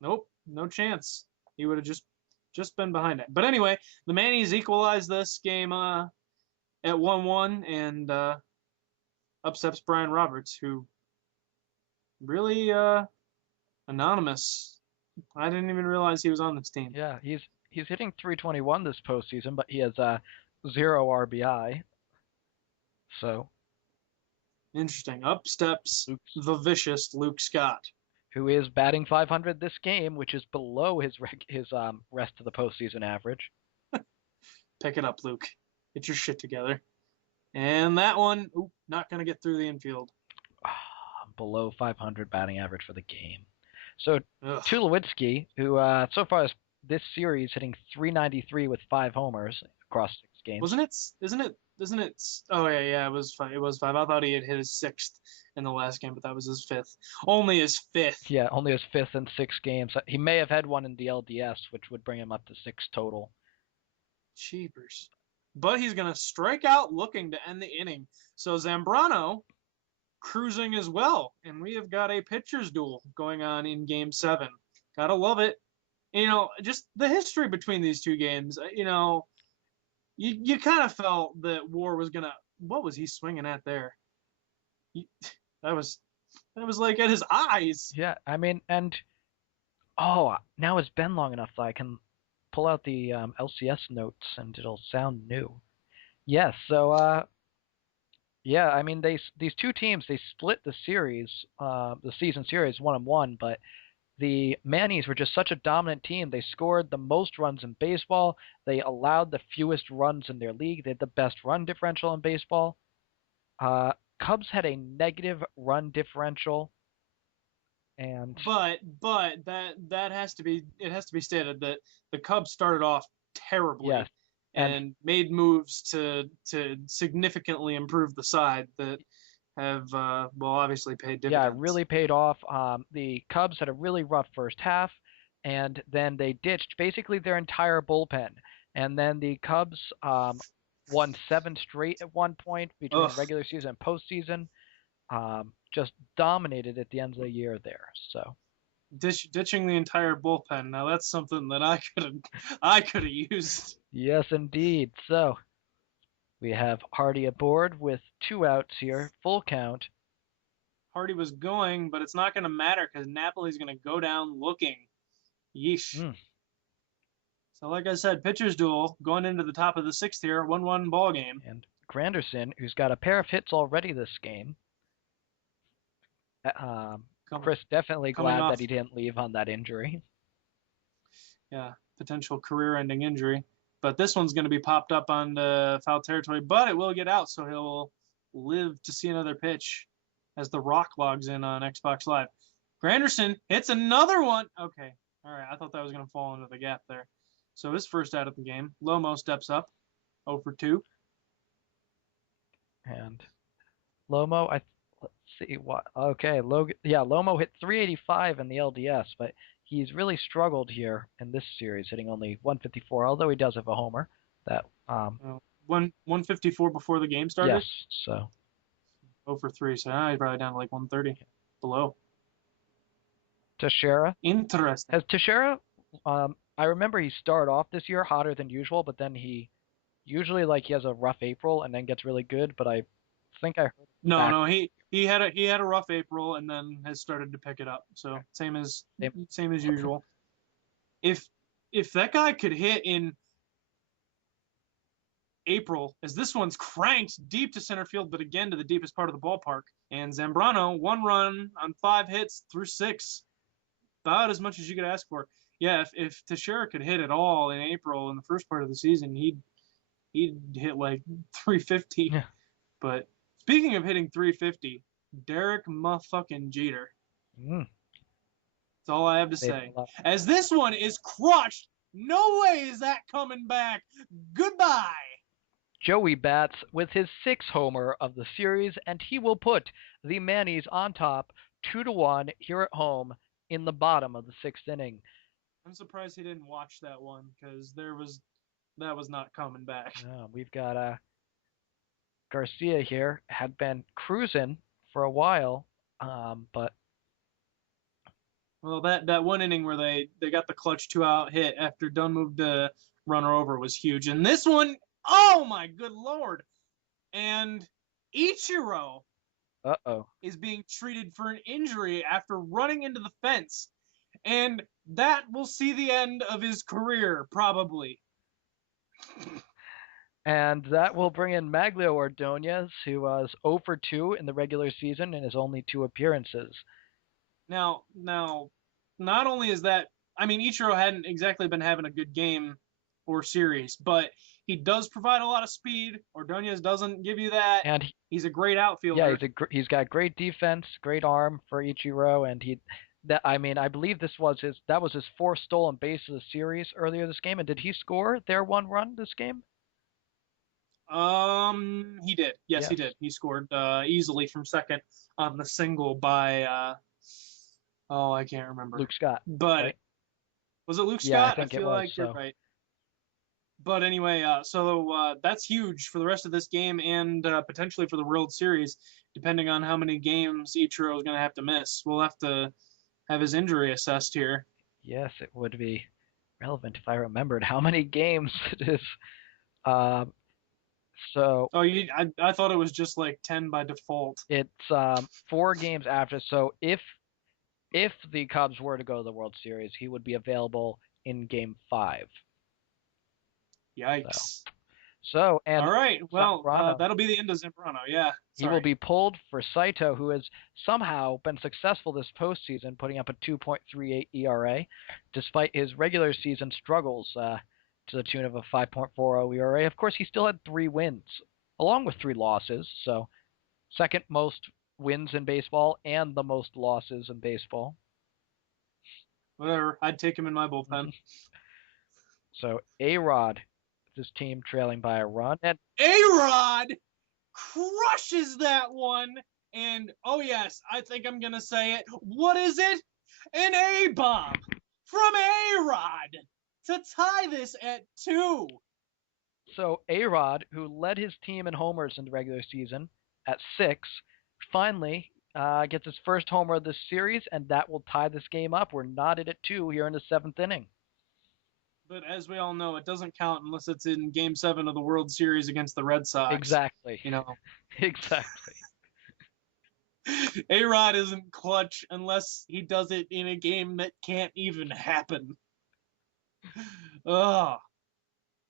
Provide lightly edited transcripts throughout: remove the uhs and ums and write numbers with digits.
Nope, no chance. He would have just been behind it. But anyway, the Mannies equalized this game at 1-1 and upsets Brian Roberts, who really anonymous. I didn't even realize he was on this team. Yeah, he's hitting 321 this postseason, but he has zero RBI. So Interesting. Up steps Luke's, the vicious Luke Scott. who is batting 500 this game, which is below his rest of the postseason average. Pick it up, Luke. Get your shit together. And that one, oop, not going to get through the infield. Below 500 batting average for the game. So Ugh. Tulowitzki, who so far this series hitting 393 with 5 homers across 6 games. Wasn't it? Isn't it? Isn't it? Oh yeah, yeah. It was five. It was five. I thought he had hit his sixth in the last game, but that was his fifth. Only his fifth. Yeah, only his fifth in 6 games. He may have had one in the LDS, which would bring him up to 6 total. Cheapers. But he's gonna strike out looking to end the inning. So Zambrano cruising as well, and we have got a pitcher's duel going on in Game 7. Gotta love it. Just the history between these two games. You kind of felt that War was gonna. What was he swinging at there? He, that was like at his eyes. Yeah, I mean, and now it's been long enough that I can pull out the LCS notes and it'll sound new. Yes, so yeah, I mean these two teams they split the series, the season series 1-1, but the Mannies were just such a dominant team. They scored the most runs in baseball. They allowed the fewest runs in their league. They had the best run differential in baseball. Cubs had a negative run differential, and But that has to be stated that the Cubs started off yes, terribly and and made moves to significantly improve the side that have well obviously paid yeah, it dividends. really paid off. The Cubs had a really rough first half, and then they ditched basically their entire bullpen. And then the Cubs won 7 straight at one point between Ugh, regular season and postseason. Just dominated at the end of the year there. So ditching the entire bullpen. Now that's something that I could have used. yes, indeed. So we have Hardy aboard with 2 outs here, full count. Hardy was going, but it's not going to matter because Napoli's going to go down looking. Yeesh. Mm. So, like I said, pitcher's duel going into the top of the sixth here, 1-1 ball game. And Granderson, who's got a pair of hits already this game. Com- Chris definitely Coming glad that off, he didn't leave on that injury. yeah, potential career-ending injury. But this one's going to be popped up on the foul territory, but it will get out, so he'll live to see another pitch as the Rock logs in on Xbox Live. Granderson hits another one. Okay, all right. I thought that was going to fall into the gap there. So his first out of the game. Lomo steps up, 0 for 2. And Lomo, let's see what. Okay, Lomo hit 385 in the LDS, but he's really struggled here in this series, hitting only 154. Although he does have a homer. That 154 before the game yes. started. So 0 for 3. So he's probably down to like 130 below. Teixeira Interesting. has Teixeira. I remember he started off this year hotter than usual, but then he usually he has a rough April and then gets really good. But I think I heard No, back. no, he had a rough April and then has started to pick it up. So same as usual. If that guy could hit in April, as this one's cranked deep to center field, but again to the deepest part of the ballpark, and Zambrano 1 run on 5 hits through 6, about as much as you could ask for. Yeah, if Teixeira could hit at all in April in the first part of the season, he'd hit like 350. Yeah. But speaking of hitting 350, Derek motherfucking Jeter. Mm, That's all I have to saving say. a lot. As this one is crushed. No way is that coming back. Goodbye. Joey bats with his 6th homer of the series, and he will put the Mannies on top 2-1 here at home in the bottom of the 6th inning. I'm surprised he didn't watch that one because that was not coming back. We've got Garcia here, had been cruising for a while, but Well, that one inning where they got the clutch 2-out hit after Dunn moved the runner over was huge. And this one, oh my good lord! And Ichiro Uh-oh. is being treated for an injury after running into the fence. And that will see the end of his career, probably. And that will bring in Maglio Ordonez, who was 0 for 2 in the regular season in his only 2 appearances. Now, not only is that, I mean, Ichiro hadn't exactly been having a good game or series, but he does provide a lot of speed. Ordonez doesn't give you that. And He's a great outfielder. yeah, he's got great defense, great arm for Ichiro, and I believe that was his 4th stolen base of the series earlier this game. And did he score their 1 run this game? He did. Yes, Yes. he did. He scored easily from second on the single by oh, I can't remember. Luke Scott. But right? was it Luke Yeah, Scott? I think it feel was, like so. you're right. But anyway, so that's huge for the rest of this game and potentially for the World Series, depending on how many games Ichiro is going to have to miss. We'll have to have his injury assessed here. Yes, it would be relevant if I remembered how many games it is. So Oh, I thought it was just like 10 by default. it's 4 games after. So if the Cubs were to go to the World Series, he would be available in Game 5. Yikes. So and all right, well, Zambrano, that'll be the end of Zambrano. Yeah, he will be pulled for Saito, who has somehow been successful this postseason, putting up a 2.38 ERA, despite his regular season struggles to the tune of a 5.40 ERA. Of course, he still had 3 wins, along with 3 losses, so second most wins in baseball and the most losses in baseball. Whatever, I'd take him in my bullpen. So A-Rod, this team trailing by a run. And A-Rod crushes that one. And, oh yes, I think I'm going to say it. What is it? An A-bomb from A-Rod to tie this at 2. So A-Rod, who led his team in homers in the regular season at 6, finally gets his first homer of this series, and that will tie this game up. We're knotted at 2 here in the 7th inning. But as we all know, it doesn't count unless it's in Game 7 of the World Series against the Red Sox. Exactly. You know. Exactly. A-Rod isn't clutch unless he does it in a game that can't even happen. Ugh.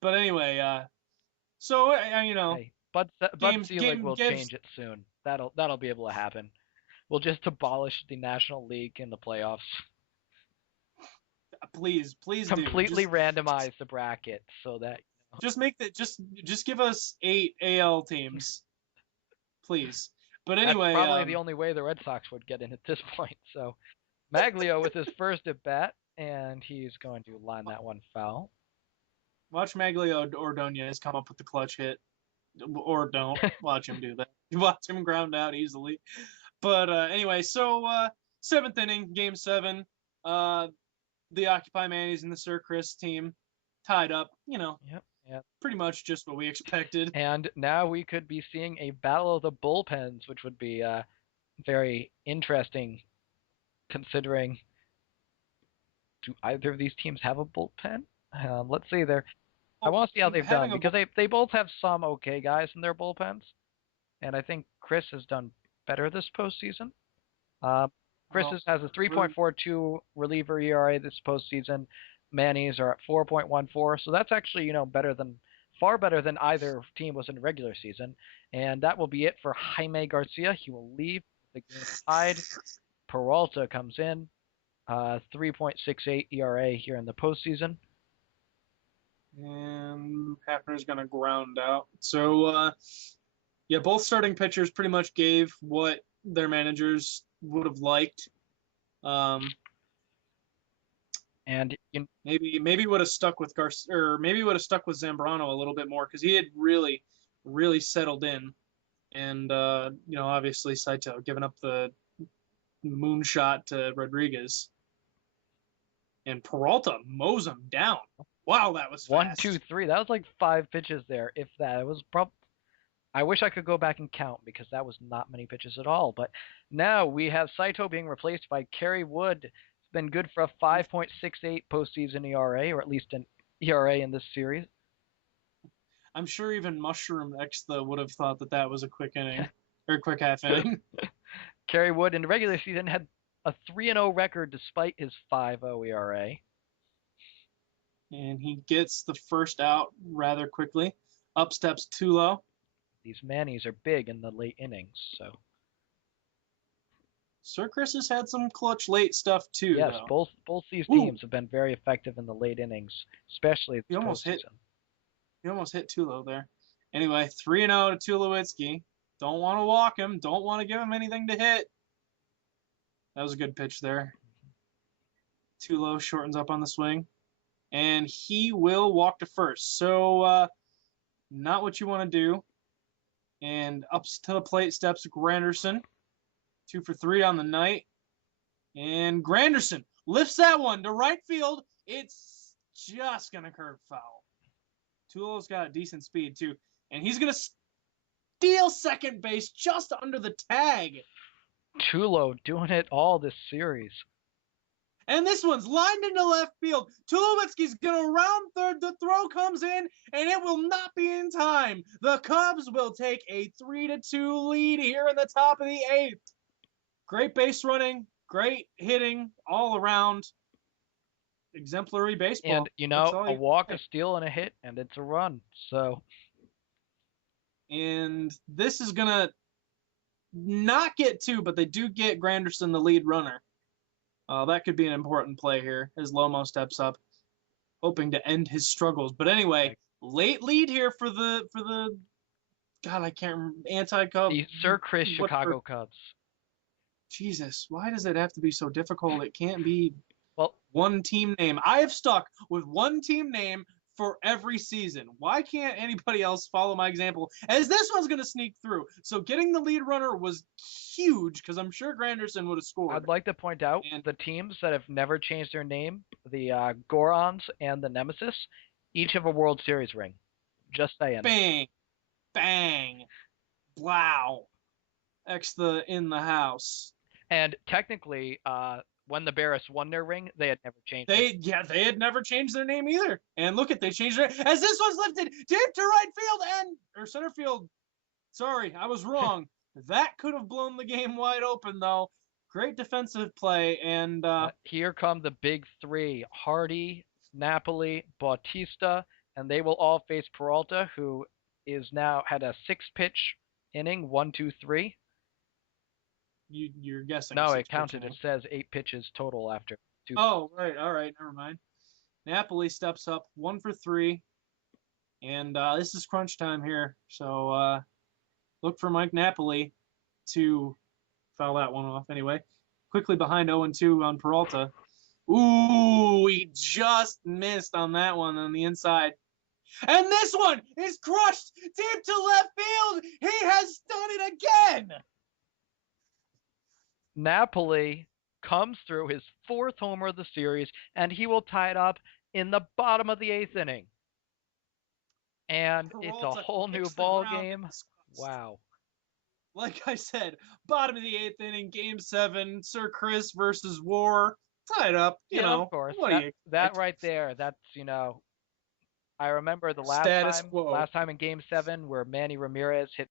But anyway, so you know, hey, Bud Selig will change it soon. That'll be able to happen. We'll just abolish the National League in the playoffs. Please completely randomize the bracket so that just make that just give us 8 AL teams, please. But anyway, that's probably the only way the Red Sox would get in at this point. So Maglio with his first at bat, and he's going to line that one foul. Watch Maglio Ordonez come up with the clutch hit, or don't watch him do that. Watch him ground out easily. But anyway, so 7th inning, Game 7. The Occupy Mannies and the Sir Chris team tied up. You know, yep. Pretty much just what we expected. And now we could be seeing a battle of the bullpens, which would be very interesting, considering do either of these teams have a bullpen? Let's see there. I want to see how they've done because they both have some okay guys in their bullpens, and I think Chris has done better this postseason. Chris has a 3.42 reliever ERA this postseason. Manny's are at 4.14, so that's actually far better than either team was in the regular season. And that will be it for Jaime Garcia. He will leave the game tied. Peralta comes in, 3.68 ERA here in the postseason. And Hafner's going to ground out. So, yeah, both starting pitchers pretty much gave what their managers would have liked. And maybe would have stuck with Garcia, or maybe would have stuck with Zambrano a little bit more because he had really, really settled in. And obviously Saito giving up the moonshot to Rodriguez. And Peralta mows him down. Wow, that was fast. 1, 2, 3. That was like 5 pitches there, if that. It was I wish I could go back and count because that was not many pitches at all. But now we have Saito being replaced by Kerry Wood, been good for a 5.68 postseason ERA, or at least an ERA in this series. I'm sure even Mushroom X would have thought that was a quick inning or quick half inning. Kerry Wood in the regular season had a 3-0 record despite his 5.0 ERA. And he gets the first out rather quickly. Up steps Tulo. These Mannies are big in the late innings, so. Sir Chris has had some clutch late stuff too. Yes, though. both these teams have been very effective in the late innings, especially this postseason. He almost hit Tulo there. Anyway, 3-0 to Tulowitzki. Don't want to walk him. Don't want to give him anything to hit. That was a good pitch there. Tulo shortens up on the swing. And he will walk to first. So, not what you want to do. And up to the plate steps Granderson. 2 for 3 on the night. And Granderson lifts that one to right field. It's just going to curve foul. Tulo's got decent speed, too. And he's going to steal second base just under the tag. Tulo doing it all this series. And this one's lined into left field. Tulowitzki's going to round third. The throw comes in, and it will not be in time. The Cubs will take a 3-2 lead here in the top of the 8th. Great base running, great hitting all around. Exemplary baseball. And, a walk, a steal, and a hit, and it's a run. So. And this is going to not get 2, but they do get Granderson the lead runner. That could be an important play here as Lomo steps up, hoping to end his struggles. But anyway, late lead here for the God, I can't remember, anti-Cub. The Sir Chris Chicago Cubs. Jesus, why does it have to be so difficult? It can't be well one team name. I have stuck with one team name for every season. Why can't anybody else follow my example? As this one's going to sneak through. So getting the lead runner was huge because I'm sure Granderson would have scored. I'd like to point out the teams that have never changed their name, the Gorons and the Nemesis, each have a World Series ring. Just saying. Bang. Bang. Wow. X in the house. And technically, when the Barris won their ring, they had never changed it. Yeah, they had never changed their name either. And look they changed it. As this one's lifted deep to right field or center field. Sorry, I was wrong. That could have blown the game wide open, though. Great defensive play. And here come the big 3, Hardy, Napoli, Bautista, and they will all face Peralta, who is now had a 6-pitch inning, 1, 2, 3. You're guessing. No, it counted. It says 8 pitches total after 2. Oh, right. All right. Never mind. Napoli steps up 1 for 3. And this is crunch time here. So look for Mike Napoli to foul that one off anyway. Quickly behind 0-2 on Peralta. Ooh, he just missed on that one on the inside. And this one is crushed deep to left field. He has done it again. Napoli comes through his 4th homer of the series, and he will tie it up in the bottom of the 8th inning. And it's a whole new ball game. Wow. Like I said, bottom of the 8th inning, Game 7, Sir Chris versus War, tied up. You know, of course. What that right there, that's I remember the last time in Game 7 where Manny Ramirez hit